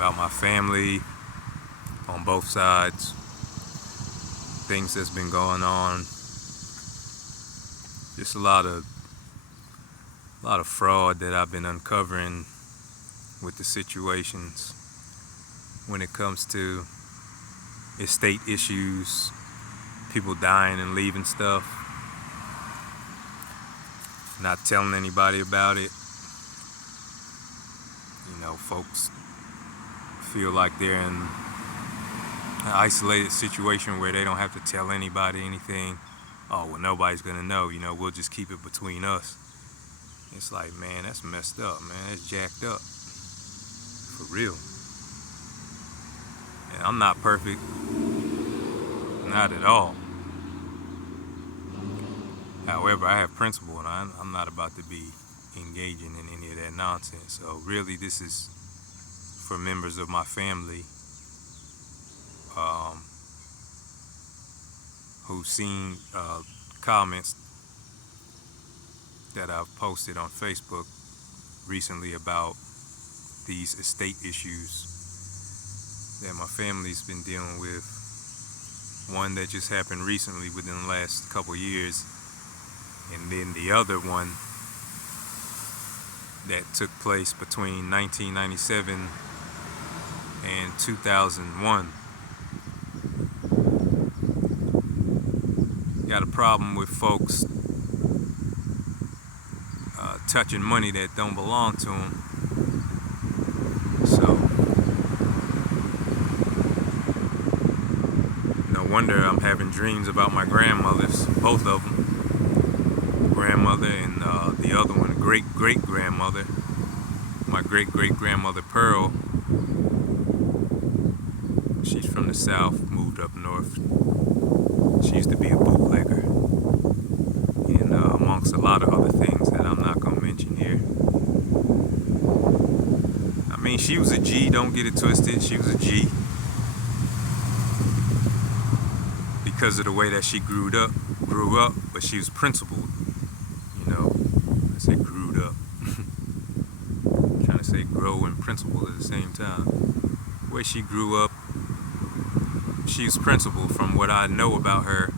about my family on both sides, things that's been going on. Just a lot of fraud that I've been uncovering with the situations when it comes to estate issues, people dying and leaving stuff, not telling anybody about it. Folks feel like they're in an isolated situation where they don't have to tell anybody anything. Oh, well, nobody's gonna know, we'll just keep it between us. It's like, man, that's messed up, man. That's jacked up. For real. And I'm not perfect. Not at all. However, I have principle, and I'm not about to be engaging in any of that nonsense. So really, this is for members of my family who've seen comments that I've posted on Facebook recently about these estate issues that my family's been dealing with. One that just happened recently within the last couple years, and then the other one that took place between 1997 and 2001. Got a problem with folks touching money that don't belong to them. So no wonder I'm having dreams about my grandmothers, both of them. Grandmother and the other one, great-great-grandmother. My great-great-grandmother Pearl. She's from the South, moved up north. She used to be a bootlegger. And amongst a lot of other things that I'm not going to mention here. I mean, she was a G, don't get it twisted. She was a G. Because of the way that she grew up, but she was principled. I say grewed up. I'm trying to say grow and principled at the same time. The way she grew up, she's principled. From what I know about her,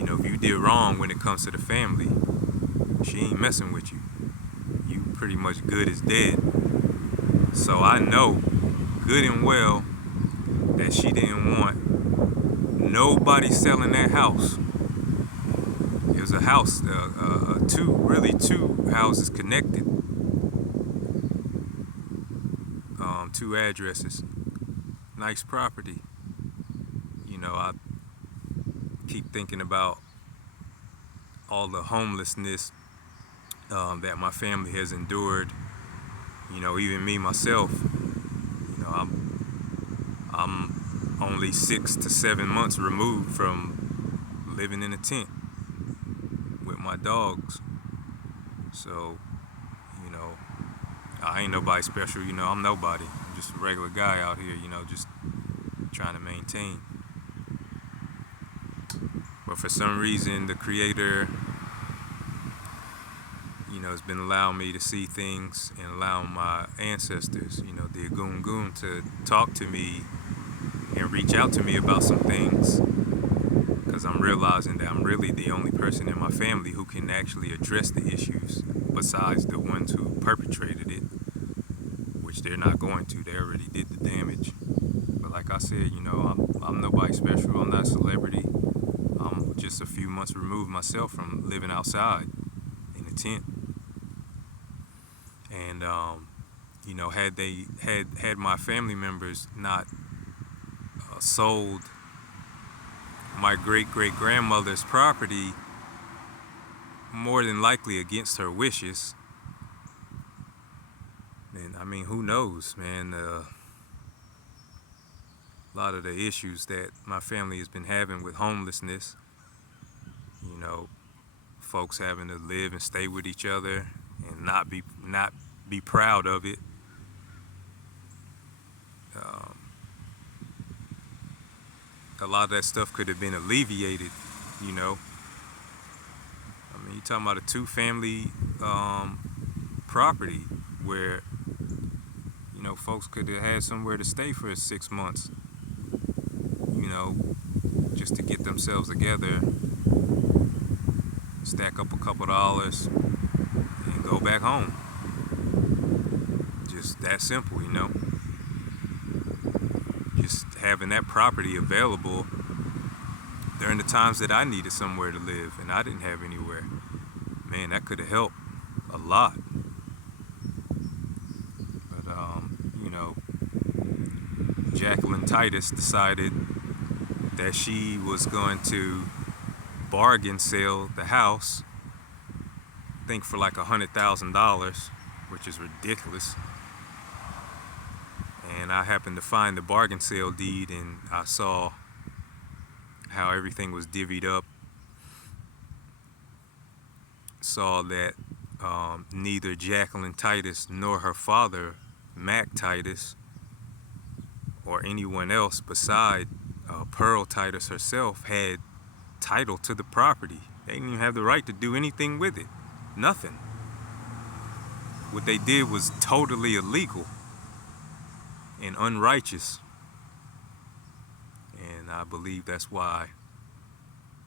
if you did wrong when it comes to the family, she ain't messing with you. You pretty much good as dead. So I know good and well that she didn't want nobody selling that house. It was a house, two houses connected, two addresses, nice property. I keep thinking about all the homelessness that my family has endured. Even me myself. I'm only 6 to 7 months removed from living in a tent with my dogs. So, I ain't nobody special, I'm nobody. I'm just a regular guy out here, just trying to maintain. But for some reason, the Creator, has been allowing me to see things and allowing my ancestors, the Agun to talk to me and reach out to me about some things, because I'm realizing that I'm really the only person in my family who can actually address the issues besides the ones who perpetrated it, which they're not going to. They already did the damage. But like I said, I'm nobody special. I'm not a celebrity. I'm just a few months removed myself from living outside in a tent. And had my family members not sold my great-great-grandmother's property, more than likely against her wishes, then who knows, man. A lot of the issues that my family has been having with homelessness, folks having to live and stay with each other and not be proud of it. A lot of that stuff could have been alleviated, you're talking about a two-family property where, folks could have had somewhere to stay for 6 months, you know, just to get themselves together, stack up a couple dollars, and go back home. Just that simple, you know. Just having that property available during the times that I needed somewhere to live and I didn't have anywhere. Man, that could have helped a lot. But, you know, Jacqueline Titus decided that she was going to bargain sale the house, I think for like $100,000, which is ridiculous. And I happened to find the bargain sale deed, and I saw how everything was divvied up. Saw that neither Jacqueline Titus nor her father, Mac Titus, or anyone else beside Pearl Titus herself had title to the property. They didn't even have the right to do anything with it. Nothing. What they did was totally illegal and unrighteous. And I believe that's why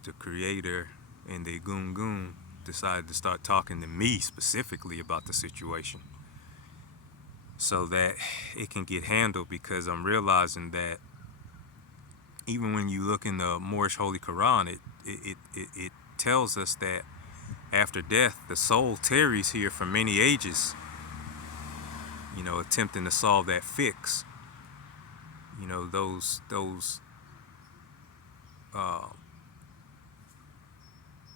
the creator and the Goon decided to start talking to me specifically about the situation, so that it can get handled, because I'm realizing that even when you look in the Moorish Holy Quran, it tells us that after death, the soul tarries here for many ages, you know, attempting to solve that fix. You know, those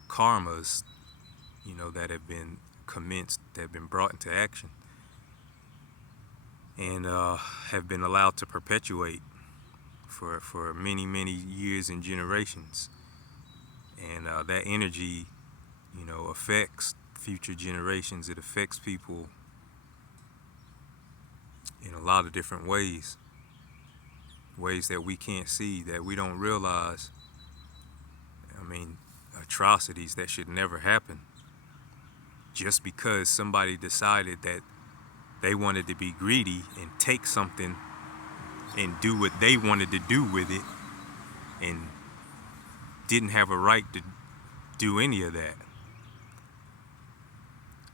karmas, you know, that have been commenced, that have been brought into action, and have been allowed to perpetuate for many years and generations. And that energy, you know, affects future generations. It affects people in a lot of different ways that we can't see, that we don't realize. I mean, atrocities that should never happen, just because somebody decided that they wanted to be greedy and take something and do what they wanted to do with it, and didn't have a right to do any of that.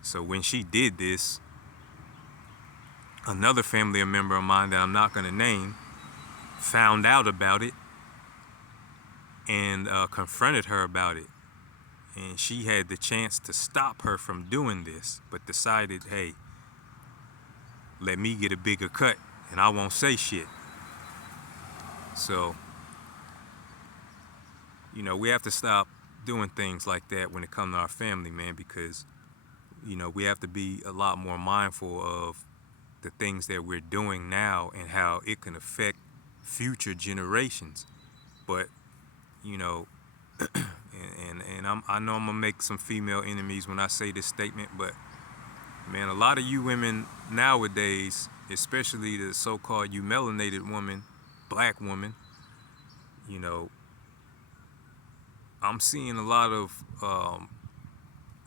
So when she did this, another family member of mine that I'm not going to name found out about it and confronted her about it. And she had the chance to stop her from doing this, but decided, hey, let me get a bigger cut and I won't say shit. So, you know, we have to stop doing things like that when it comes to our family, man, because, you know, we have to be a lot more mindful of the things that we're doing now and how it can affect future generations. But, you know, and I know I'm gonna make some female enemies when I say this statement, but man, a lot of you women nowadays, especially the so-called you melanated woman, black woman, you know, I'm seeing a lot of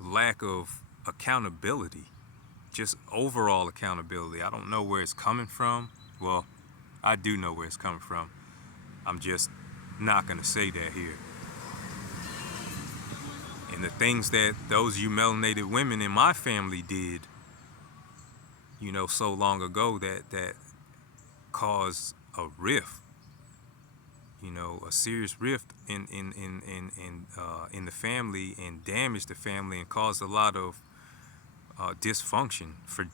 lack of accountability, just overall accountability. I don't know where it's coming from. Well, I do know where it's coming from. I'm just not gonna say that here. And the things that those you melanated women in my family did, you know, so long ago, that caused a rift, you know, a serious rift in the family, and damaged the family and caused a lot of dysfunction for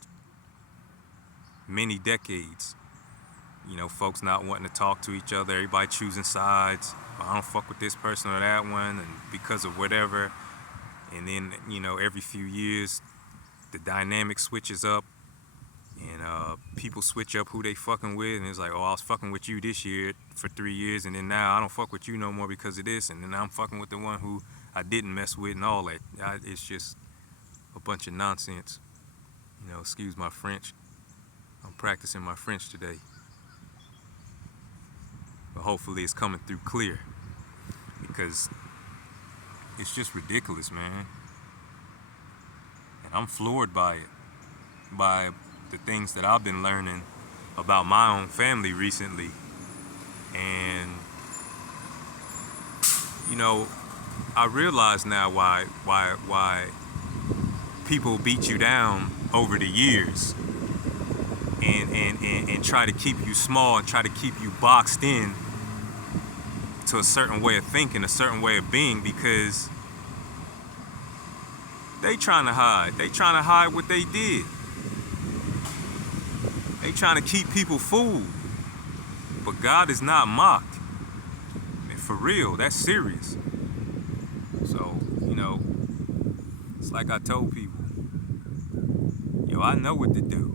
many decades. You know, folks not wanting to talk to each other, everybody choosing sides. I don't fuck with this person or that one, and because of whatever. And then, you know, every few years, the dynamic switches up, and people switch up who they fucking with, and it's like, oh, I was fucking with you this year for 3 years, and then now I don't fuck with you no more because of this, and then I'm fucking with the one who I didn't mess with, and all that. It's just a bunch of nonsense. You know, excuse my French. I'm practicing my French today. But hopefully it's coming through clear, because it's just ridiculous, man. And I'm floored by it, by the things that I've been learning about my own family recently. And, you know, I realize now why people beat you down over the years and try to keep you small and try to keep you boxed in to a certain way of thinking, a certain way of being, because they trying to hide. They trying to hide what they did. They trying to keep people fooled. But God is not mocked. And for real, that's serious. So, you know, it's like I told people, yo, I know what to do.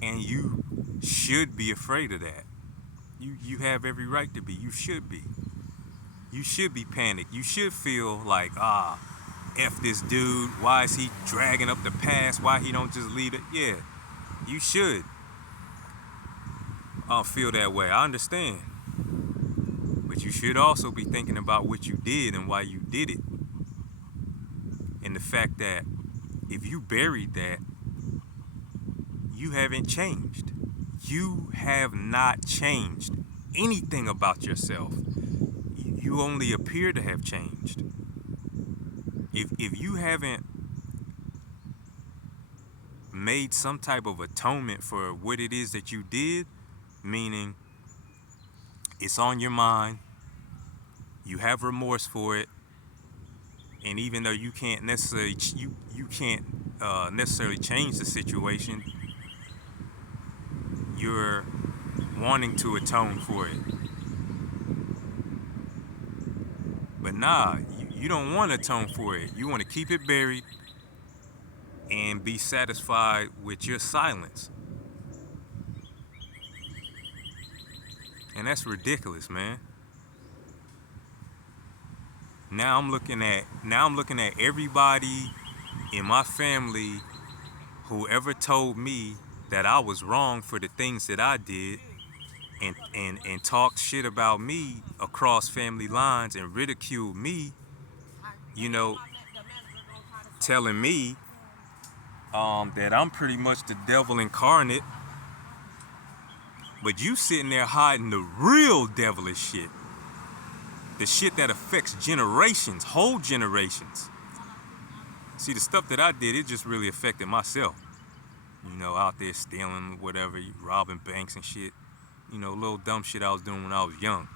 And you should be afraid of that. You have every right to be. You should be. You should be panicked. You should feel like, F this dude. Why is he dragging up the past? Why he don't just leave it? Yeah, you should feel that way. I understand. But you should also be thinking about what you did and why you did it. And the fact that if you buried that, you haven't changed. You have not changed anything about yourself. You only appear to have changed. If you haven't made some type of atonement for what it is that you did, meaning it's on your mind, you have remorse for it, and even though you can't necessarily necessarily change the situation, you're wanting to atone for it. But nah, you don't want to atone for it. You want to keep it buried and be satisfied with your silence. And that's ridiculous, man. Now I'm looking at everybody in my family who ever told me that I was wrong for the things that I did and talked shit about me across family lines and ridiculed me, you know, telling me that I'm pretty much the devil incarnate. But you sitting there hiding the real devilish shit. The shit that affects generations, whole generations. See, the stuff that I did, it just really affected myself. You know, out there stealing, whatever, robbing banks and shit. You know, little dumb shit I was doing when I was young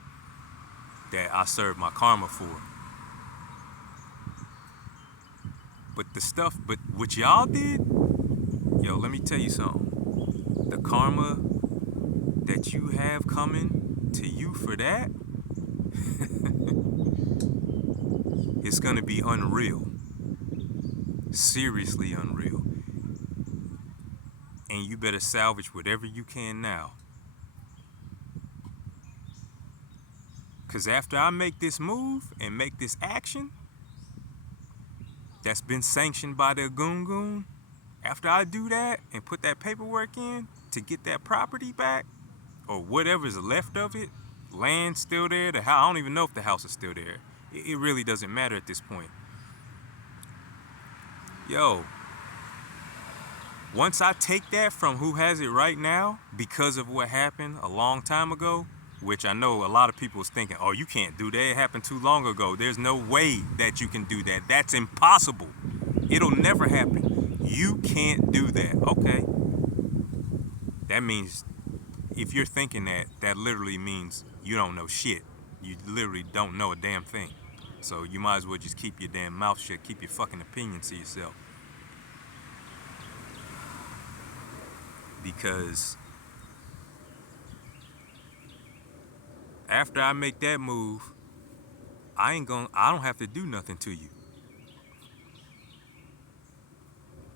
that I served my karma for. But what y'all did, yo, let me tell you something. The karma that you have coming to you for that, it's gonna be unreal. Seriously unreal. And you better salvage whatever you can now. Because after I make this move and make this action that's been sanctioned by the Goon, after I do that and put that paperwork in to get that property back, or whatever's left of it, land still there, the house, I don't even know if the house is still there. It really doesn't matter at this point. Yo, once I take that from who has it right now because of what happened a long time ago, which I know a lot of people is thinking, oh, you can't do that. It happened too long ago. There's no way that you can do that. That's impossible. It'll never happen. You can't do that, okay? That means, if you're thinking that, that literally means you don't know shit. You literally don't know a damn thing. So you might as well just keep your damn mouth shut. Keep your fucking opinions to yourself. Because after I make that move, I don't have to do nothing to you.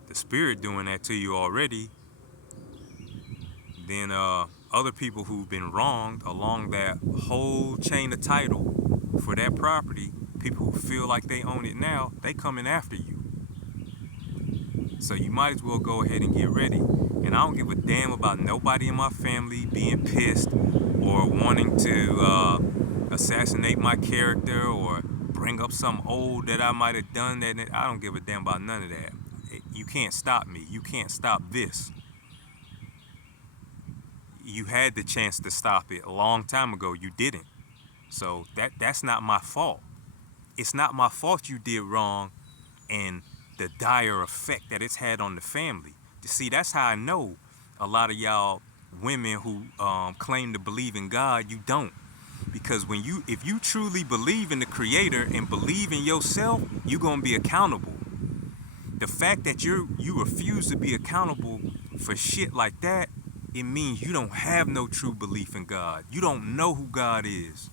The spirit doing that to you already. Then other people who've been wronged along that whole chain of title for that property, people who feel like they own it now, they coming after you. So you might as well go ahead and get ready. And I don't give a damn about nobody in my family being pissed or wanting to assassinate my character or bring up something old that I might have done. I don't give a damn about none of that. You can't stop me. You can't stop this. You had the chance to stop it a long time ago. You didn't. So that's not my fault. It's not my fault you did wrong, and the dire effect that it's had on the family. You see, that's how I know a lot of y'all women who claim to believe in God, you don't. Because if you truly believe in the Creator and believe in yourself, you're gonna be accountable. The fact that you refuse to be accountable for shit like that, it means you don't have no true belief in God. You don't know who God is.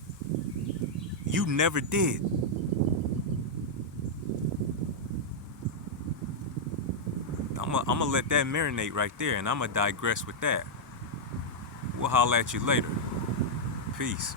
You never did. I'm gonna let that marinate right there, and I'm gonna digress with that. We'll holler at you later. Peace.